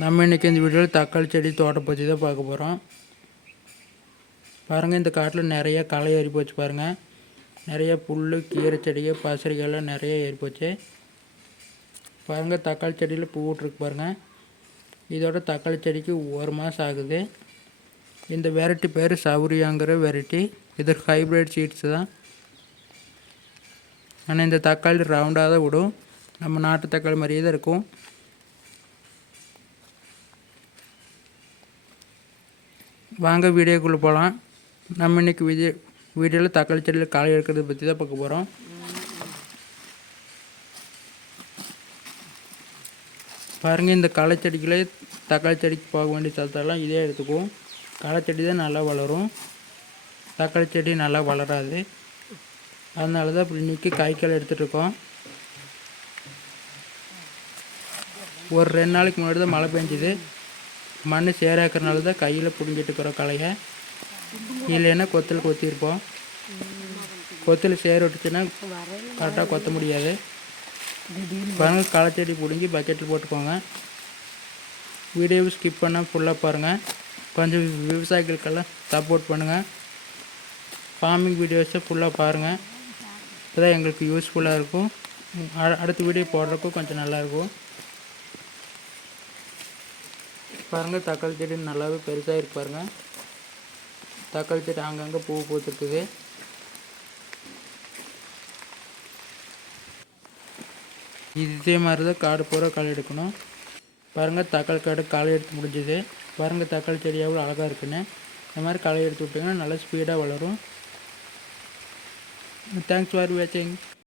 நம்ம இன்றைக்கி இந்த வீடியோவில் தக்காளி செடி தோட்டம் பற்றி தான் பார்க்க போகிறோம். பாருங்கள், இந்த காட்டில் நிறைய களை ஏறி போச்சு. பாருங்கள், நிறைய புல், கீரை செடிகள், பசரிகள்லாம் நிறைய ஏறி போச்சு. பாருங்கள், தக்காளி செடியில் பூ விட்ருக்கு. பாருங்கள், இதோட தக்காளி செடிக்கு 1 மாதம் ஆகுது. இந்த வெரைட்டி பேர் சௌரியாங்கிற வெரைட்டி. இது ஹைப்ரிட் சீட்ஸ் தான். ஆனால் இந்த தக்காளி ரவுண்டாக தான் விடும். நம்ம நாட்டு தக்காளி மாதிரியே தான் இருக்கும். வாங்க வீடியோக்குள்ளே போகலாம். நம்ம இன்றைக்கி வீடியோவில் தக்காளி செடியில் களை எடுக்கிறத பற்றி தான் பார்க்க போகிறோம். பாருங்கள், இந்த களை செடிகளே தக்காளி செடிக்கு போக வேண்டிய சத்தெல்லாம் இதே எடுத்துக்கும். களை செடி தான் நல்லா வளரும், தக்காளி செடி நல்லா வளராது. அதனால தான் இப்படி இன்றைக்கி காய்க்கால் எடுத்துகிட்ருக்கோம். ஒரு 2 நாளைக்கு முன்னாடி தான் மழை பெஞ்சுது. மண் சேராக்கிறனால தான் கையில் பிடிங்கிட்டு இருக்கிறோம் களையை. இல்லைன்னா கொத்தில் கொத்திருப்போம். கொத்தில் சேர் விட்டுச்சுன்னா கரெக்டாக கொத்த முடியாது. பாருங்கள், களை செடி பிடுங்கி பக்கெட்டில் போட்டுக்கோங்க. வீடியோவை ஸ்கிப் பண்ணால் ஃபுல்லாக பாருங்கள். கொஞ்சம் விவசாயிகளுக்கெல்லாம் சப்போர்ட் பண்ணுங்கள். ஃபார்மிங் வீடியோஸை ஃபுல்லாக பாருங்கள். இப்போ தான் எங்களுக்கு யூஸ்ஃபுல்லாக இருக்கும். அடுத்த வீடியோ போடுறதுக்கும் கொஞ்சம் நல்லாயிருக்கும். பாருங்கள், தக்காளி செடி நல்லாவே பெருசாக இருக்கு. பாருங்கள், தக்காளி செடி அங்கங்கே பூ பூத்துருக்குது. இதே மாதிரி தான் காடு பூரா களை எடுக்கணும். பாருங்கள், தக்காளி காடு களை எடுத்து முடிஞ்சுது. பாருங்கள், தக்காளி செடி எவ்வளோ அழகாக இருக்குன்னு. இந்த மாதிரி களை எடுத்து விட்டிங்கன்னா நல்லா ஸ்பீடாக வளரும். தேங்க்ஸ் ஃபார் வாட்சிங்.